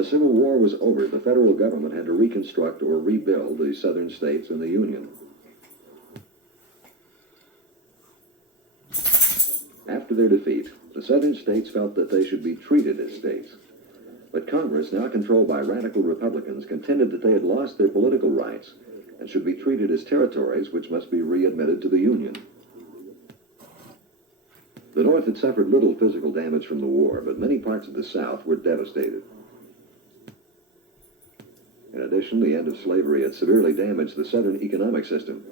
the Civil War was over, the federal government had to reconstruct or rebuild the southern states in the Union. After their defeat, the southern states felt that they should be treated as states. But Congress, now controlled by radical Republicans, contended that they had lost their political rights and should be treated as territories which must be readmitted to the Union. The North had suffered little physical damage from the war, but many parts of the South were devastated. In addition, the end of slavery had severely damaged the Southern economic system.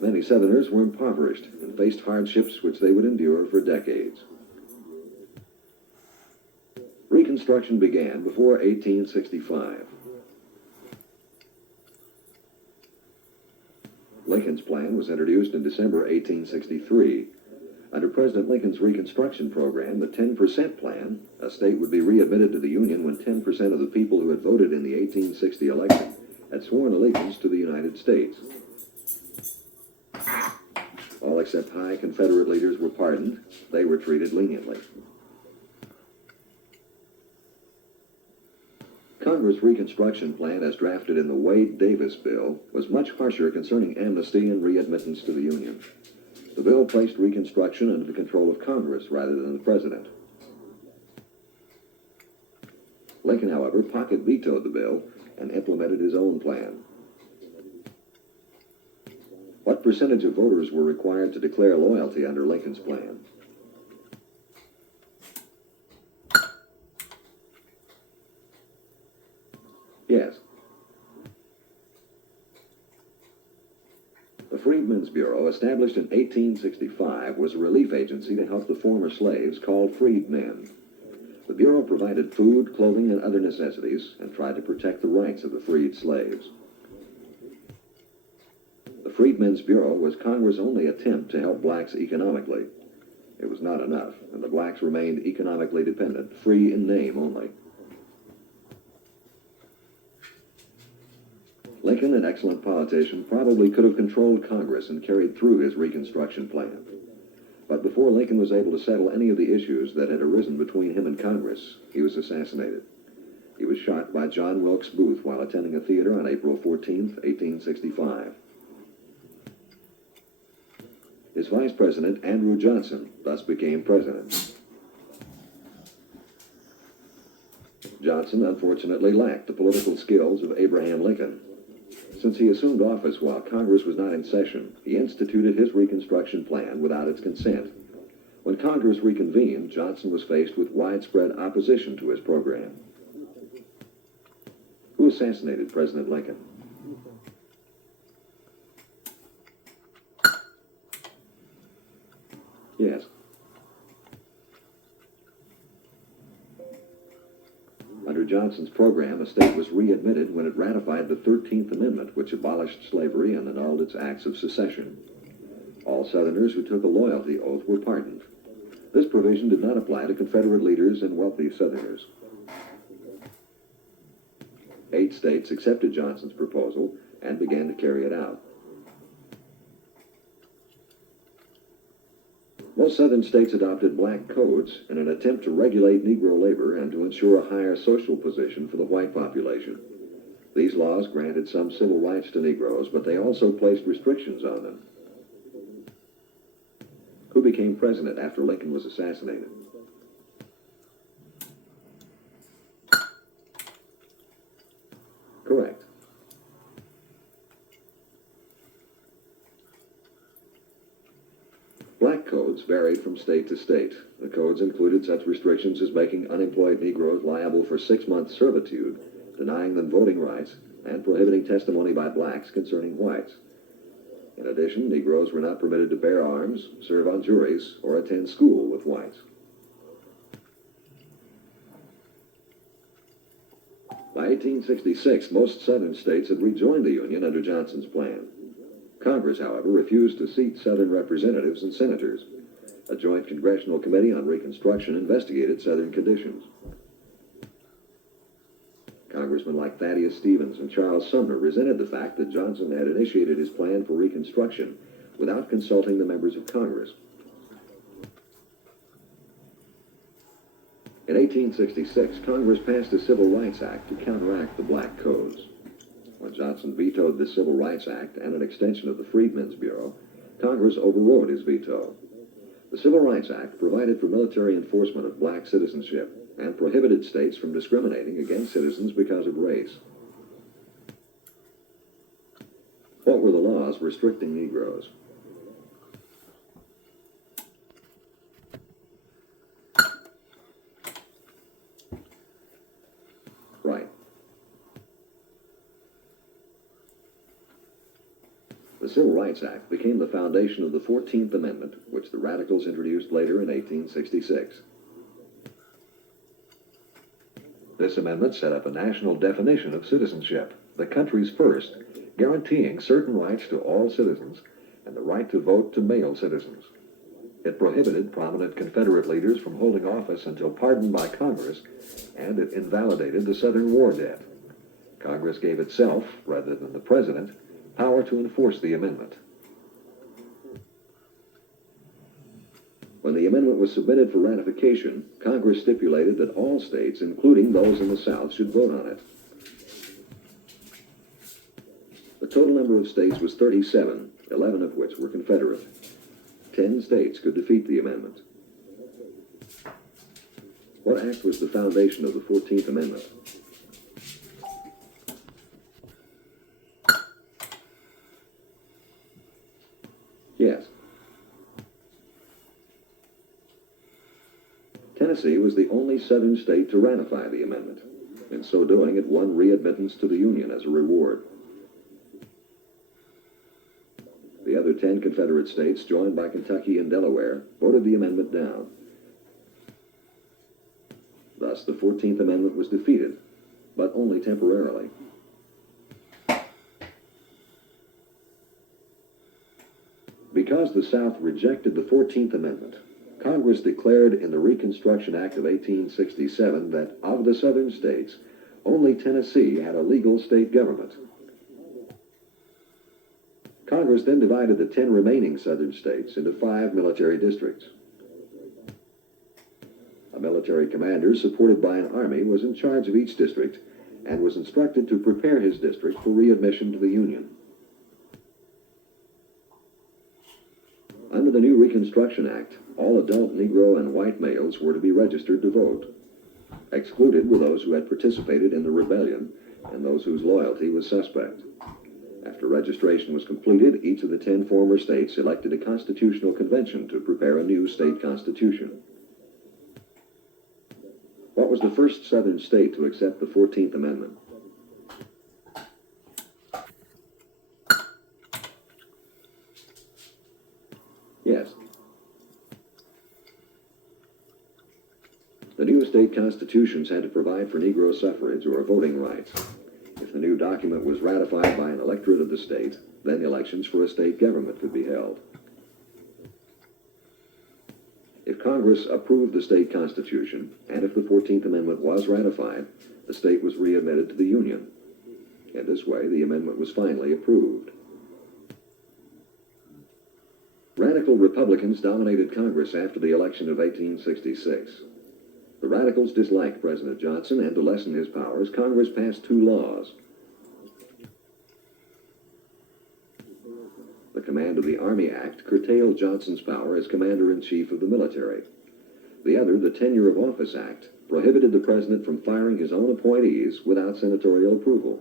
Many Southerners were impoverished and faced hardships which they would endure for decades. Reconstruction began before 1865. Lincoln's plan was introduced in December 1863. Under President Lincoln's Reconstruction program, the 10% plan, a state would be readmitted to the Union when 10% of the people who had voted in the 1860 election had sworn allegiance to the United States. All except high Confederate leaders were pardoned. They were treated leniently. Congress' Reconstruction plan, as drafted in the Wade-Davis bill, was much harsher concerning amnesty and readmittance to the Union. The bill placed Reconstruction under the control of Congress rather than the President. Lincoln, however, pocket vetoed the bill and implemented his own plan. What percentage of voters were required to declare loyalty under Lincoln's plan? Yes. The Freedmen's Bureau, established in 1865, was a relief agency to help the former slaves called freedmen. The Bureau provided food, clothing, and other necessities and tried to protect the rights of the freed slaves. The Freedmen's Bureau was Congress' only attempt to help blacks economically. It was not enough, and the blacks remained economically dependent, free in name only. Lincoln, an excellent politician, probably could have controlled Congress and carried through his Reconstruction plan. But before Lincoln was able to settle any of the issues that had arisen between him and Congress, he was assassinated. He was shot by John Wilkes Booth while attending a theater on April 14, 1865. His vice president, Andrew Johnson, thus became president. Johnson, unfortunately, lacked the political skills of Abraham Lincoln. Since he assumed office while Congress was not in session, he instituted his Reconstruction plan without its consent. When Congress reconvened, Johnson was faced with widespread opposition to his program. Who assassinated President Lincoln? Yes. Under Johnson's program, a state was readmitted when it ratified the 13th Amendment, which abolished slavery and annulled its acts of secession. All Southerners who took a loyalty oath were pardoned. This provision did not apply to Confederate leaders and wealthy Southerners. 8 states accepted Johnson's proposal and began to carry it out. Most Southern states adopted black codes in an attempt to regulate Negro labor and to ensure a higher social position for the white population. These laws granted some civil rights to Negroes, but they also placed restrictions on them. Who became president after Lincoln was assassinated? Correct. Black codes varied from state to state. The codes included such restrictions as making unemployed Negroes liable for 6-month servitude, denying them voting rights, and prohibiting testimony by blacks concerning whites. In addition, Negroes were not permitted to bear arms, serve on juries, or attend school with whites. By 1866, most Southern states had rejoined the Union under Johnson's plan. Congress, however, refused to seat Southern representatives and senators. A joint congressional committee on Reconstruction investigated Southern conditions. Congressmen like Thaddeus Stevens and Charles Sumner resented the fact that Johnson had initiated his plan for Reconstruction without consulting the members of Congress. In 1866, Congress passed the Civil Rights Act to counteract the black codes. When Johnson vetoed the Civil Rights Act and an extension of the Freedmen's Bureau, Congress overrode his veto. The Civil Rights Act provided for military enforcement of black citizenship and prohibited states from discriminating against citizens because of race. What were the laws restricting Negroes? Right. The Civil Rights Act became the foundation of the 14th Amendment, which the Radicals introduced later in 1866. This amendment set up a national definition of citizenship, the country's first, guaranteeing certain rights to all citizens and the right to vote to male citizens. It prohibited prominent Confederate leaders from holding office until pardoned by Congress, and it invalidated the Southern War debt. Congress gave itself, rather than the President, power to enforce the amendment. When the amendment was submitted for ratification, Congress stipulated that all states, including those in the South, should vote on it. The total number of states was 37, 11 of which were Confederate. 10 states could defeat the amendment. What act was the foundation of the 14th Amendment? Yes. Tennessee was the only Southern state to ratify the amendment. In so doing, it won readmittance to the Union as a reward. The other 10 Confederate states, joined by Kentucky and Delaware, voted the amendment down. Thus, the 14th Amendment was defeated, but only temporarily. Because the South rejected the 14th Amendment, Congress declared in the Reconstruction Act of 1867 that of the Southern states, only Tennessee had a legal state government. Congress then divided the 10 remaining Southern states into 5 military districts. A military commander supported by an army was in charge of each district and was instructed to prepare his district for readmission to the Union. Under the new Reconstruction Act, all adult Negro and white males were to be registered to vote. Excluded were those who had participated in the rebellion and those whose loyalty was suspect. After registration was completed, each of the 10 former states elected a constitutional convention to prepare a new state constitution. What was the first Southern state to accept the 14th Amendment? Yes. The new state constitutions had to provide for Negro suffrage or voting rights. If the new document was ratified by an electorate of the state, then elections for a state government could be held. If Congress approved the state constitution, and if the 14th Amendment was ratified, the state was readmitted to the Union. In this way, the amendment was finally approved. Radical Republicans dominated Congress after the election of 1866. The Radicals disliked President Johnson, and to lessen his powers, Congress passed 2 laws. The Command of the Army Act curtailed Johnson's power as Commander-in-Chief of the military. The other, the Tenure of Office Act, prohibited the President from firing his own appointees without senatorial approval.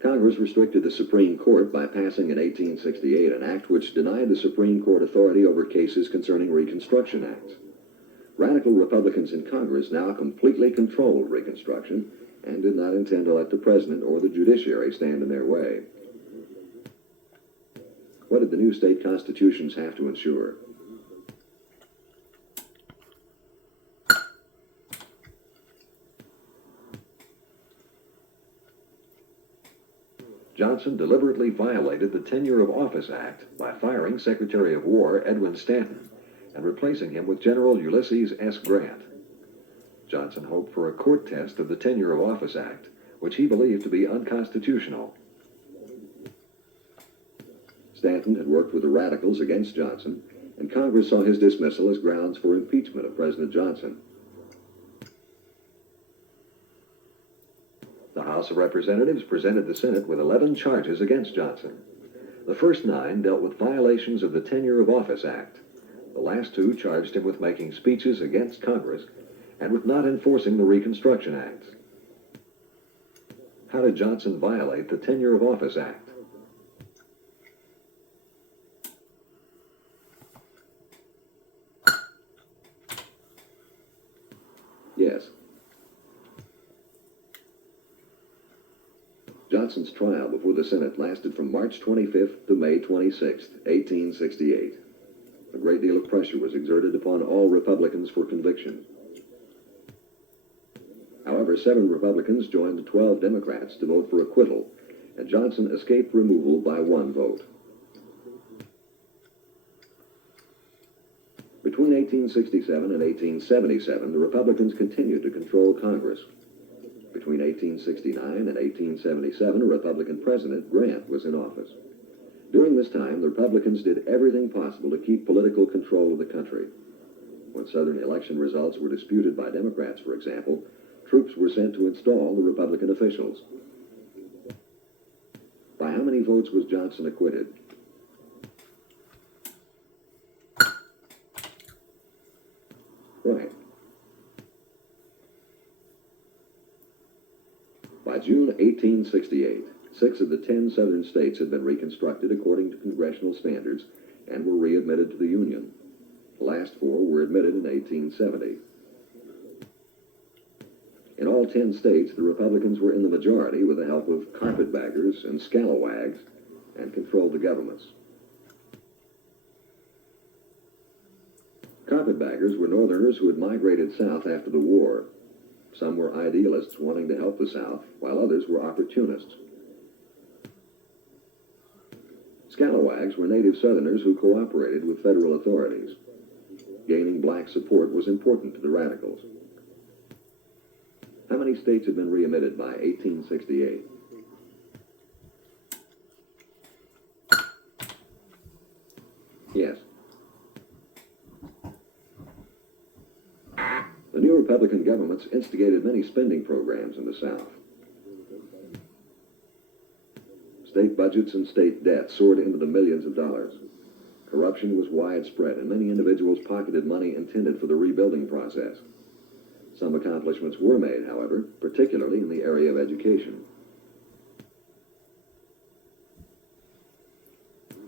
Congress restricted the Supreme Court by passing in 1868 an act which denied the Supreme Court authority over cases concerning Reconstruction Acts. Radical Republicans in Congress now completely controlled Reconstruction and did not intend to let the President or the judiciary stand in their way. What did the new state constitutions have to ensure? Johnson deliberately violated the Tenure of Office Act by firing Secretary of War Edwin Stanton and replacing him with General Ulysses S. Grant. Johnson hoped for a court test of the Tenure of Office Act, which he believed to be unconstitutional. Stanton had worked with the Radicals against Johnson and Congress saw his dismissal as grounds for impeachment of President Johnson. The House of Representatives presented the Senate with 11 charges against Johnson. The first 9 dealt with violations of the Tenure of Office Act. The last 2 charged him with making speeches against Congress and with not enforcing the Reconstruction Act. How did Johnson violate the Tenure of Office Act? Yes. Johnson's trial before the Senate lasted from March 25th to May 26, 1868. A great deal of pressure was exerted upon all Republicans for conviction. However, 7 Republicans joined 12 Democrats to vote for acquittal, and Johnson escaped removal by 1 vote. Between 1867 and 1877, the Republicans continued to control Congress. Between 1869 and 1877, a Republican president, Grant, was in office. During this time, the Republicans did everything possible to keep political control of the country. When Southern election results were disputed by Democrats, for example, troops were sent to install the Republican officials. By how many votes was Johnson acquitted? Right. By June 1868, 6 of the 10 southern states had been reconstructed according to congressional standards and were readmitted to the Union. The last 4 were admitted in 1870. In all 10 states, the Republicans were in the majority with the help of carpetbaggers and scalawags and controlled the governments. Carpetbaggers were Northerners who had migrated south after the war. Some were idealists wanting to help the South, while others were opportunists. Scalawags were native Southerners who cooperated with federal authorities. Gaining black support was important to the radicals. How many states had been readmitted by 1868? Yes. The new Republican governments instigated many spending programs in the South. State budgets and state debt soared into the millions of dollars. Corruption was widespread, and many individuals pocketed money intended for the rebuilding process. Some accomplishments were made, however, particularly in the area of education.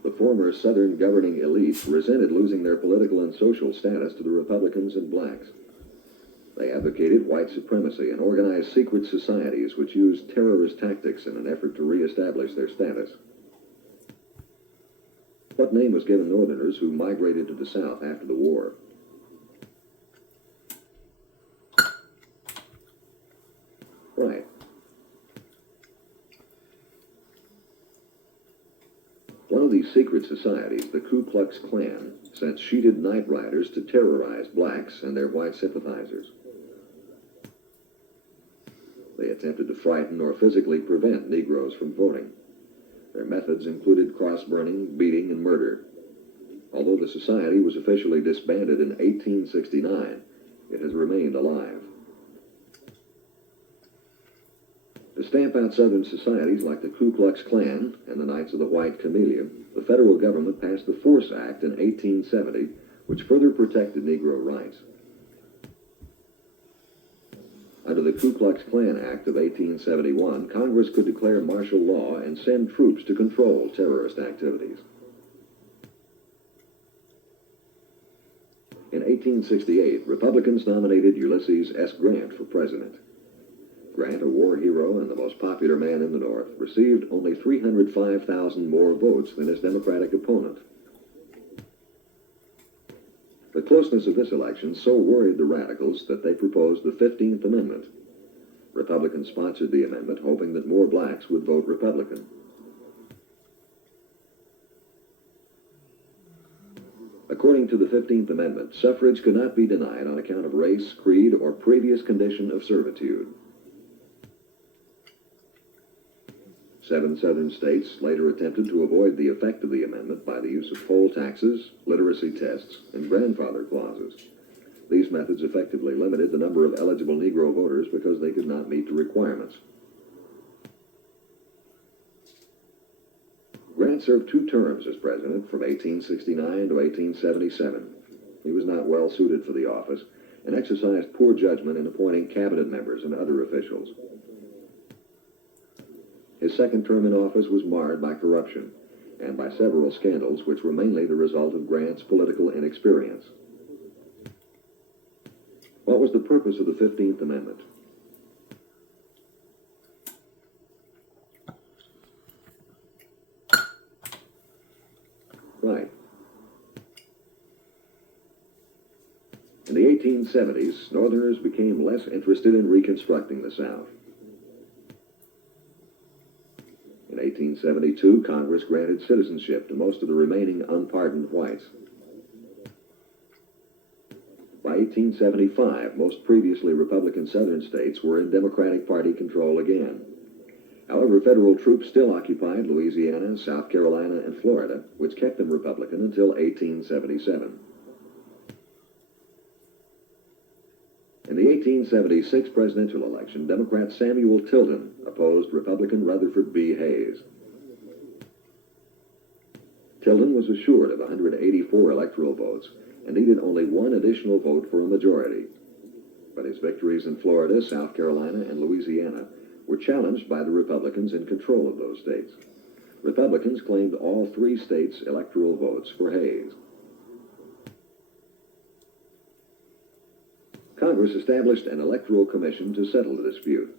The former Southern governing elites resented losing their political and social status to the Republicans and blacks. They advocated white supremacy and organized secret societies which used terrorist tactics in an effort to reestablish their status. What name was given Northerners who migrated to the South after the war? Right. One of these secret societies, the Ku Klux Klan, sent sheeted night riders to terrorize blacks and their white sympathizers. They attempted to frighten or physically prevent Negroes from voting. Their methods included cross-burning, beating, and murder. Although the society was officially disbanded in 1869, it has remained alive. To stamp out Southern societies like the Ku Klux Klan and the Knights of the White Camellia, the federal government passed the Force Act in 1870, which further protected Negro rights. Under the Ku Klux Klan Act of 1871, Congress could declare martial law and send troops to control terrorist activities. In 1868, Republicans nominated Ulysses S. Grant for president. Grant, a war hero and the most popular man in the North, received only 305,000 more votes than his Democratic opponent. The closeness of this election so worried the radicals that they proposed the 15th Amendment. Republicans sponsored the amendment, hoping that more blacks would vote Republican. According to the 15th Amendment, suffrage could not be denied on account of race, creed, or previous condition of servitude. 7 southern states later attempted to avoid the effect of the amendment by the use of poll taxes, literacy tests, and grandfather clauses. These methods effectively limited the number of eligible Negro voters because they could not meet the requirements. Grant served 2 terms as president from 1869 to 1877. He was not well suited for the office and exercised poor judgment in appointing cabinet members and other officials. His second term in office was marred by corruption and by several scandals which were mainly the result of Grant's political inexperience. What was the purpose of the 15th Amendment? Right. In the 1870s, Northerners became less interested in reconstructing the South. In 1872, Congress granted citizenship to most of the remaining unpardoned whites. By 1875, most previously Republican Southern states were in Democratic Party control again. However, federal troops still occupied Louisiana, South Carolina, and Florida, which kept them Republican until 1877. In the 1876 presidential election, Democrat Samuel Tilden opposed Republican Rutherford B. Hayes. Tilden was assured of 184 electoral votes and needed only 1 additional vote for a majority. But his victories in Florida, South Carolina, and Louisiana were challenged by the Republicans in control of those states. Republicans claimed all 3 states' electoral votes for Hayes. Congress established an electoral commission to settle the dispute.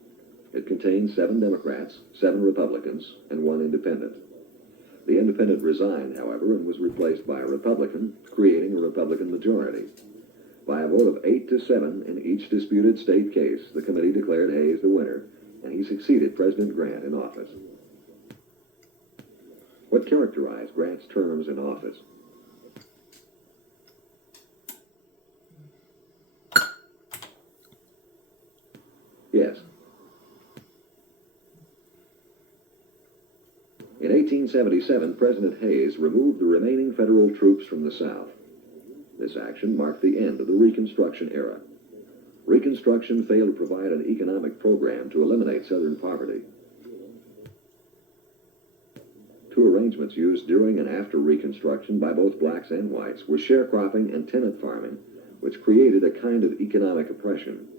It contained 7 Democrats, 7 Republicans, and 1 independent. The independent resigned, however, and was replaced by a Republican, creating a Republican majority. By a vote of 8 to 7 in each disputed state case, the committee declared Hayes the winner, and he succeeded President Grant in office. What characterized Grant's terms in office? Yes. In 1877, President Hayes removed the remaining federal troops from the South. This action marked the end of the Reconstruction era. Reconstruction failed to provide an economic program to eliminate Southern poverty. 2 arrangements used during and after Reconstruction by both blacks and whites were sharecropping and tenant farming, which created a kind of economic oppression.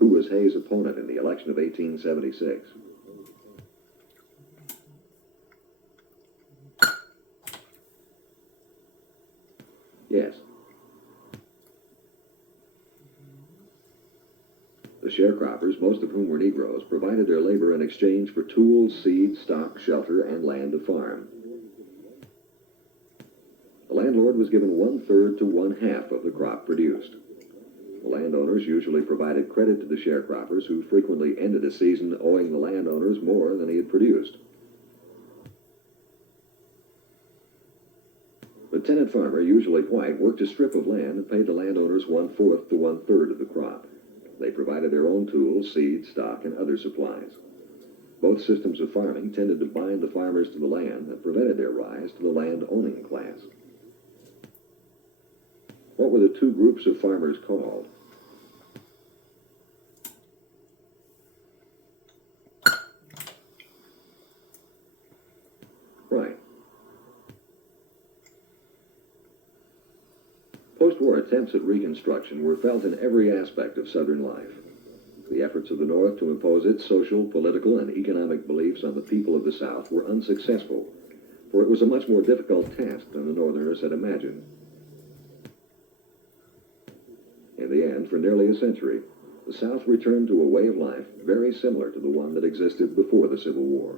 Who was Hayes' opponent in the election of 1876? Yes. The sharecroppers, most of whom were Negroes, provided their labor in exchange for tools, seed, stock, shelter, and land to farm. The landlord was given 1/3 to 1/2 of the crop produced. The landowners usually provided credit to the sharecroppers, who frequently ended a season owing the landowners more than he had produced. The tenant farmer, usually white, worked a strip of land and paid the landowners 1/4 to 1/3 of the crop. They provided their own tools, seed, stock, and other supplies. Both systems of farming tended to bind the farmers to the land and prevented their rise to the land-owning class. What were the 2 groups of farmers called? Right. Post-war attempts at Reconstruction were felt in every aspect of Southern life. The efforts of the North to impose its social, political, and economic beliefs on the people of the South were unsuccessful, for it was a much more difficult task than the Northerners had imagined. In the end, for nearly a century, the South returned to a way of life very similar to the one that existed before the Civil War.